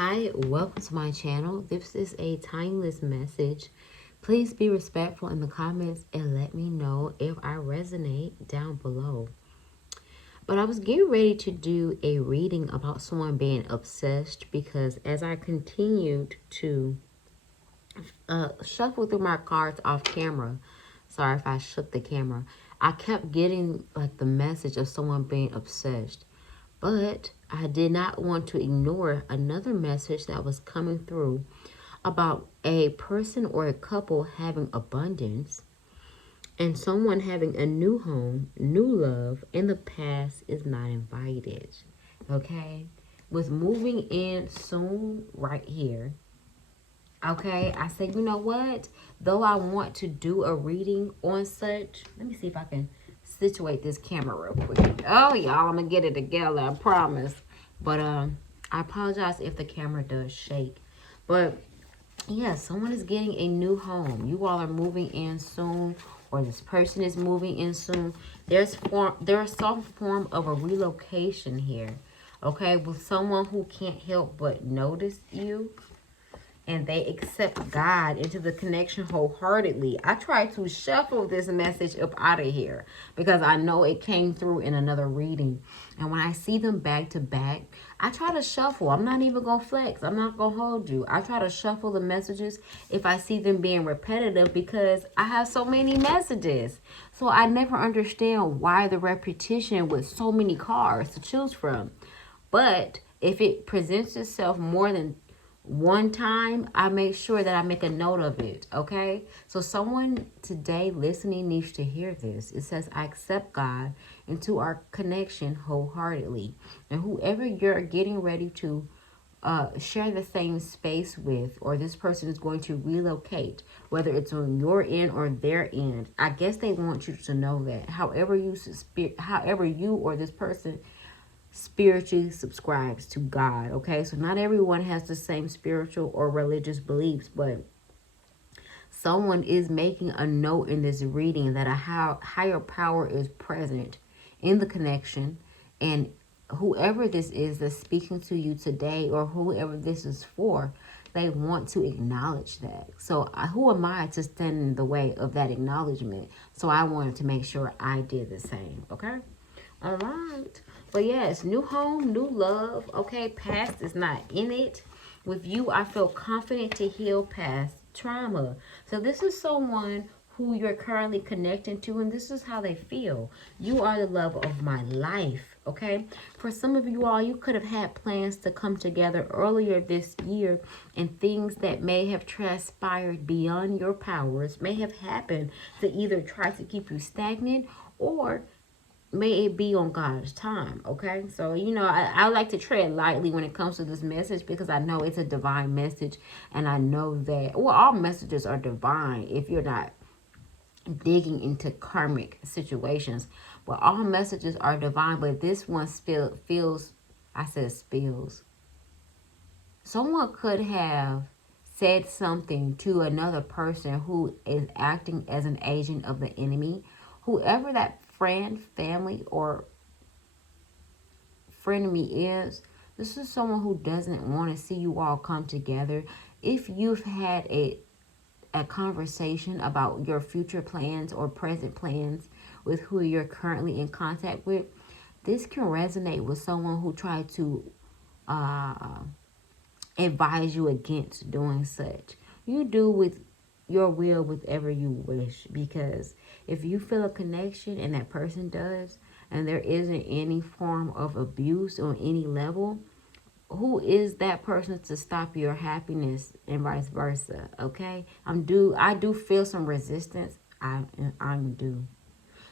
Hi, welcome to my channel. This is a timeless message. Please be respectful in the comments and let me know if I resonate down below. But I was getting ready to do a reading about someone being obsessed because as I continued to shuffle through my cards off camera, sorry if I shook the camera, I kept getting like the message of someone being obsessed. But I did not want to ignore another message that was coming through about a person or a couple having abundance and someone having a new home, new love, and the past is not invited. Okay? With moving in soon right here. Okay, I said, you know what? Though I want to do a reading on such, let me see if I can situate this camera real quick. Oh, y'all, I'm gonna get it together, I promise. But I apologize if the camera does shake. But yeah, someone is getting a new home. You all are moving in soon, or this person is moving in soon. There's some form of a relocation here. Okay, with someone who can't help but notice you and they accept God into the connection wholeheartedly. I try to shuffle this message up out of here because I know it came through in another reading. And when I see them back to back, I try to shuffle. I'm not even going to flex. I'm not going to hold you. I try to shuffle the messages if I see them being repetitive because I have so many messages. So I never understand why the repetition with so many cards to choose from. But if it presents itself more than one time, I make sure that I make a note of it, okay? So someone today listening needs to hear this. It says, I accept God into our connection wholeheartedly. And whoever you're getting ready to share the same space with, or this person is going to relocate, whether it's on your end or their end, I guess they want you to know that. However you or this person spiritually subscribes to God. Okay, so not everyone has the same spiritual or religious beliefs, but someone is making a note in this reading that a higher power is present in the connection, and whoever this is that's speaking to you today, or whoever this is for, they want to acknowledge that. So who am I to stand in the way of that acknowledgement? So I wanted to make sure I did the same. Okay. All right. But yes, new home, new love. Okay, past is not in it. With you, I feel confident to heal past trauma. So this is someone who you're currently connecting to, and this is how they feel. You are the love of my life. Okay. For some of you all, you could have had plans to come together earlier this year, and things that may have transpired beyond your powers may have happened to either try to keep you stagnant, or may it be on God's time. Okay, so I like to tread lightly when it comes to this message because I know it's a divine message, and I know that all messages are divine if you're not digging into karmic situations. But all messages are divine, but this one feels, I said spills. Someone could have said something to another person who is acting as an agent of the enemy. Whoever that friend, family, or frenemy is, this is someone who doesn't want to see you all come together. If you've had a conversation about your future plans or present plans with who you're currently in contact with, this can resonate with someone who tried to advise you against doing such. You do with your will whatever you wish, because if you feel a connection and that person does, and there isn't any form of abuse on any level, who is that person to stop your happiness and vice versa? Okay, I do feel some resistance. I'm due.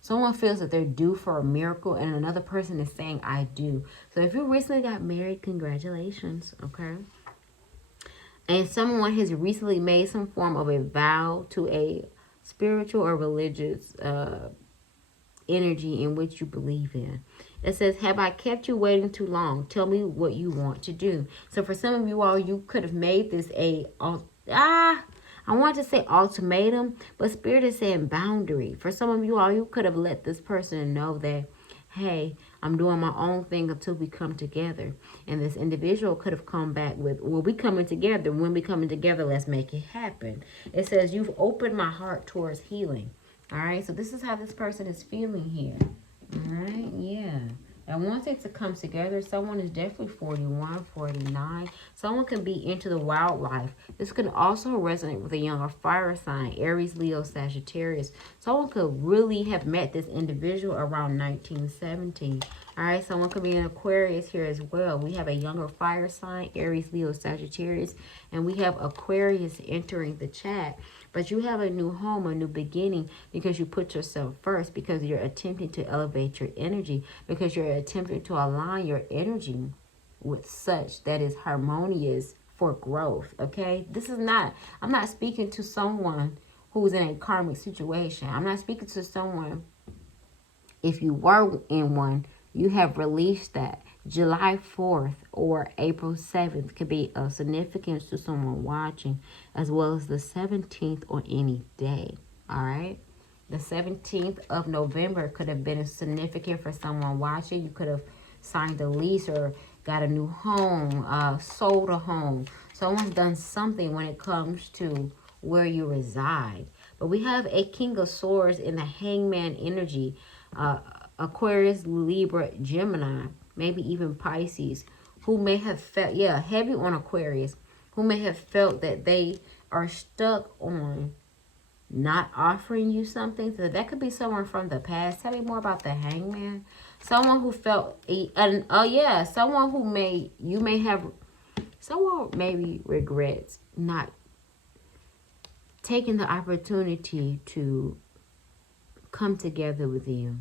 Someone feels that they're due for a miracle, and another person is saying I do. So if you recently got married, congratulations. Okay. And someone has recently made some form of a vow to a spiritual or religious energy in which you believe in. It says, have I kept you waiting too long? Tell me what you want to do. So for some of you all, you could have made this I want to say ultimatum, but Spirit is saying boundary. For some of you all, you could have let this person know that, hey, I'm doing my own thing until we come together. And this individual could have come back with, well, we coming together. When we coming together, let's make it happen. It says, you've opened my heart towards healing. All right, so this is how this person is feeling here. All right, yeah. And once it comes together, someone is definitely 41, 49. Someone can be into the wildlife. This could also resonate with a younger fire sign, Aries, Leo, Sagittarius. Someone could really have met this individual around 1917. All right, someone could be an Aquarius here as well. We have a younger fire sign, Aries, Leo, Sagittarius. And we have Aquarius entering the chat. But you have a new home, a new beginning, because you put yourself first, because you're attempting to elevate your energy, because you're attempting to align your energy with such that is harmonious for growth, okay? This is not, I'm not speaking to someone who's in a karmic situation. I'm not speaking to someone, if you were in one, you have released that. July 4th or April 7th could be of significance to someone watching, as well as the 17th or any day. All right. The 17th of November could have been significant for someone watching. You could have signed a lease or got a new home, sold a home. Someone's done something when it comes to where you reside. But we have a King of Swords in the Hangman energy. Aquarius, Libra, Gemini, maybe even Pisces, who may have felt, heavy on Aquarius, who may have felt that they are stuck on not offering you something. So that could be someone from the past. Tell me more about the Hangman. Someone who felt, someone who someone maybe regrets not taking the opportunity to come together with you.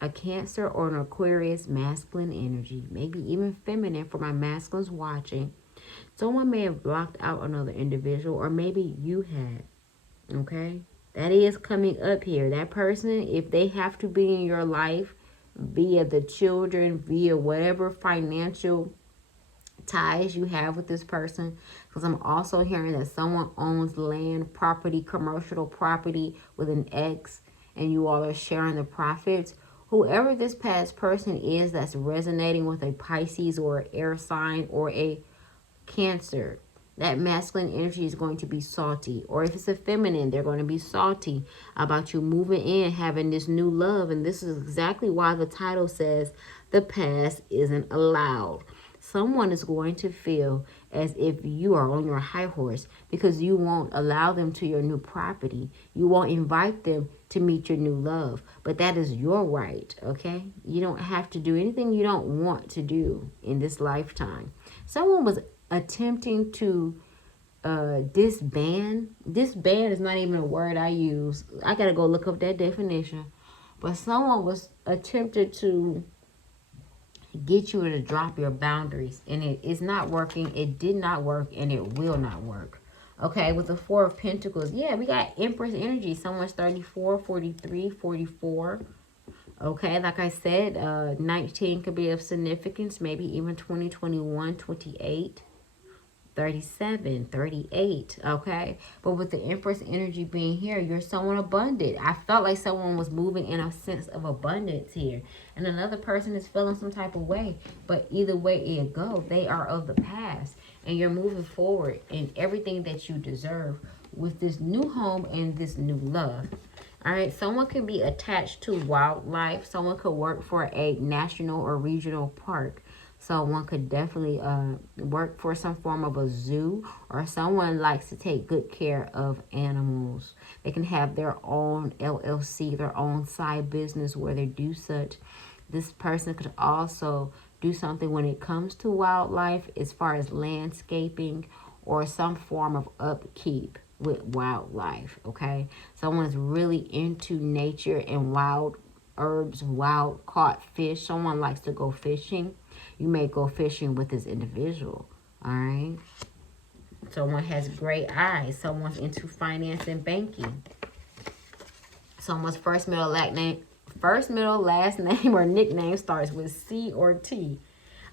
A Cancer or an Aquarius masculine energy, maybe even feminine for my masculines watching. Someone may have blocked out another individual, or maybe you had, okay? That is coming up here. That person, if they have to be in your life via the children, via whatever financial ties you have with this person, because I'm also hearing that someone owns land, property, commercial property with an X, and you all are sharing the profits. Whoever this past person is that's resonating with a Pisces or an air sign or a Cancer, that masculine energy is going to be salty. Or if it's a feminine, they're going to be salty about you moving in, having this new love. And this is exactly why the title says the past isn't allowed. Someone is going to feel as if you are on your high horse because you won't allow them to your new property. You won't invite them to meet your new love. But that is your right, okay? You don't have to do anything you don't want to do in this lifetime. Someone was attempting to disband. Disband is not even a word I use. I got to go look up that definition. But someone was attempted to get you to drop your boundaries, and it is not working. It did not work, and it will not work. Okay, with the Four of Pentacles, we got Empress energy. Someone's 34, 43, 44. Okay, like I said, 19 could be of significance, maybe even 20, 21, 28. 37, 38, okay? But with the Empress energy being here, you're someone abundant. I felt like someone was moving in a sense of abundance here. And another person is feeling some type of way. But either way it go, they are of the past. And you're moving forward in everything that you deserve with this new home and this new love. All right, someone can be attached to wildlife. Someone could work for a national or regional park. So one could definitely work for some form of a zoo, or someone likes to take good care of animals. They can have their own LLC, their own side business where they do such. This person could also do something when it comes to wildlife as far as landscaping or some form of upkeep with wildlife, okay? Someone's really into nature and wild herbs, wild caught fish. Someone likes to go fishing. You may go fishing with this individual, all right? Someone has great eyes. Someone's into finance and banking. Someone's first, middle, last name or nickname starts with C or T.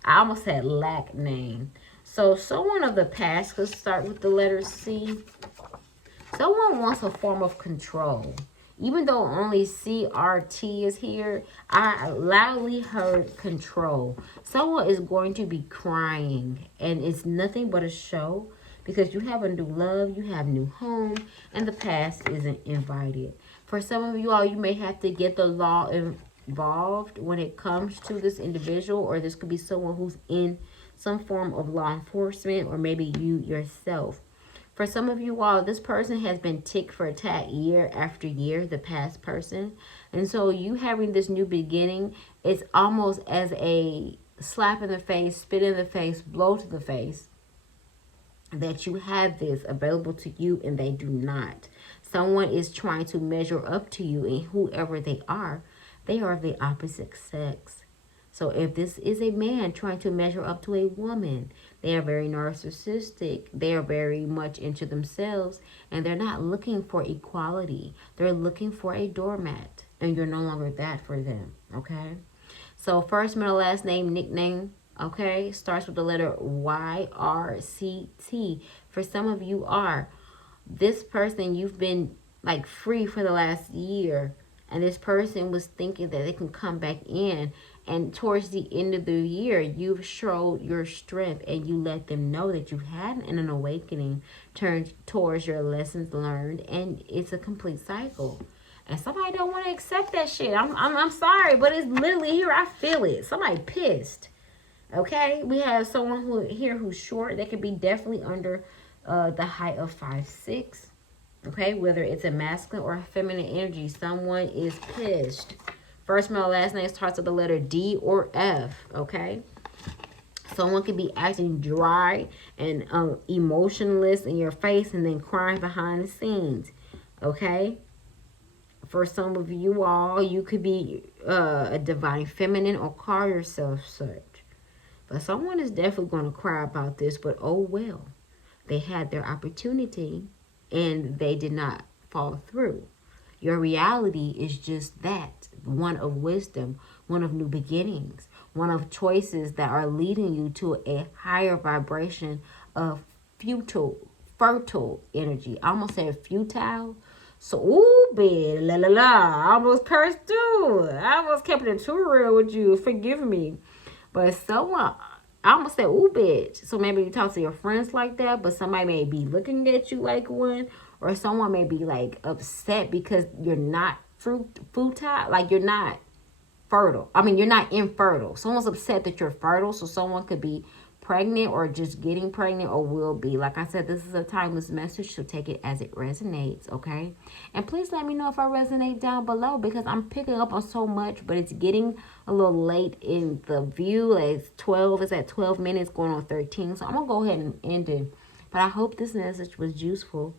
I almost said lack name. So someone of the past could start with the letter C. Someone wants a form of control. Even though only CRT is here, I loudly heard control. Someone is going to be crying, and it's nothing but a show because you have a new love, you have new home, and the past isn't invited. For some of you all, you may have to get the law involved when it comes to this individual, or this could be someone who's in some form of law enforcement, or maybe you yourself. For some of you all, this person has been tick for tat year after year, the past person. And so you having this new beginning, it's almost as a slap in the face, spit in the face, blow to the face, that you have this available to you and they do not. Someone is trying to measure up to you, and whoever they are the opposite sex. So if this is a man trying to measure up to a woman, they are very narcissistic. They are very much into themselves, and they're not looking for equality. They're looking for a doormat, and you're no longer that for them, okay? So first, middle, last name, nickname, okay, starts with the letter YRCT. For some of you are, this person, you've been like free for the last year, and this person was thinking that they can come back in, and towards the end of the year you've showed your strength and you let them know that you've had an awakening turned towards your lessons learned, and it's a complete cycle. And somebody don't want to accept that shit. I'm sorry, but it's literally here. I feel it. Somebody pissed. Okay, we have someone who's short. They could be definitely under the height of 5'6". Okay, whether it's a masculine or a feminine energy, someone is pissed. First, middle, last name starts with the letter D or F. Okay, someone could be acting dry and emotionless in your face, and then crying behind the scenes. Okay. For some of you all, you could be a divine feminine or call yourself such. But someone is definitely going to cry about this, but oh well. They had their opportunity and they did not fall through. Your reality is just that, one of wisdom, one of new beginnings, one of choices that are leading you to a higher vibration of fertile energy. I almost said futile. So, ooh, baby, la la la. I almost cursed too. I almost kept it too real with you. Forgive me. But someone, I almost said, ooh, bitch. So maybe you talk to your friends like that, but somebody may be looking at you like one, or someone may be like upset because you're not futile, like you're not fertile. I mean, you're not infertile. Someone's upset that you're fertile, so someone could be pregnant or just getting pregnant or will be. Like I said, this is a timeless message, so take it as it resonates, okay? And please let me know if I resonate down below, because I'm picking up on so much, but it's getting a little late in the view. It's at 12 minutes going on 13, so I'm gonna go ahead and end it. But I hope this message was useful